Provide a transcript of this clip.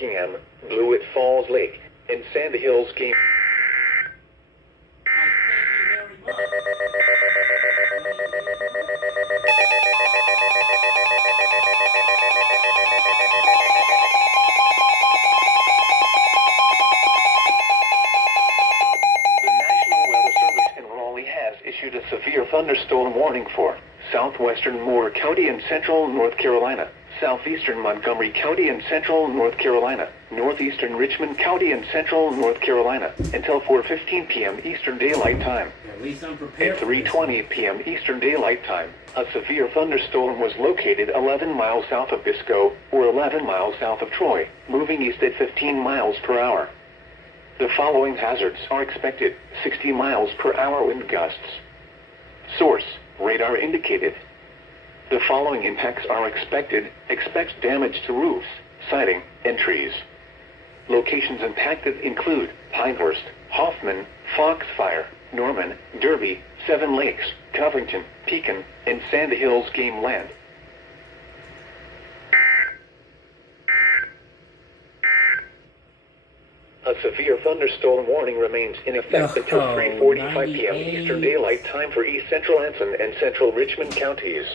Rockingham, Blewett Falls Lake, and Sandy Hills game. Issued a severe thunderstorm warning for southwestern Moore County and central North Carolina, southeastern Montgomery County and central North Carolina, northeastern Richmond County and central North Carolina, until 4:15 p.m. Eastern Daylight Time. At 3:20 p.m. Eastern Daylight Time, a severe thunderstorm was located 11 miles south of Biscoe, or 11 miles south of Troy, moving east at 15 miles per hour. The following hazards are expected: 60 miles per hour wind gusts. Source: radar indicated. The following impacts are expected: expect damage to roofs, siding, and trees. Locations impacted include Pinehurst, Hoffman, Foxfire, Norman, Derby, Seven Lakes, Covington, Pekin, and Sandy Hills Game Land. A severe thunderstorm warning remains in effect until 3:45 p.m. Eastern Daylight Time for East Central Anson and Central Richmond counties.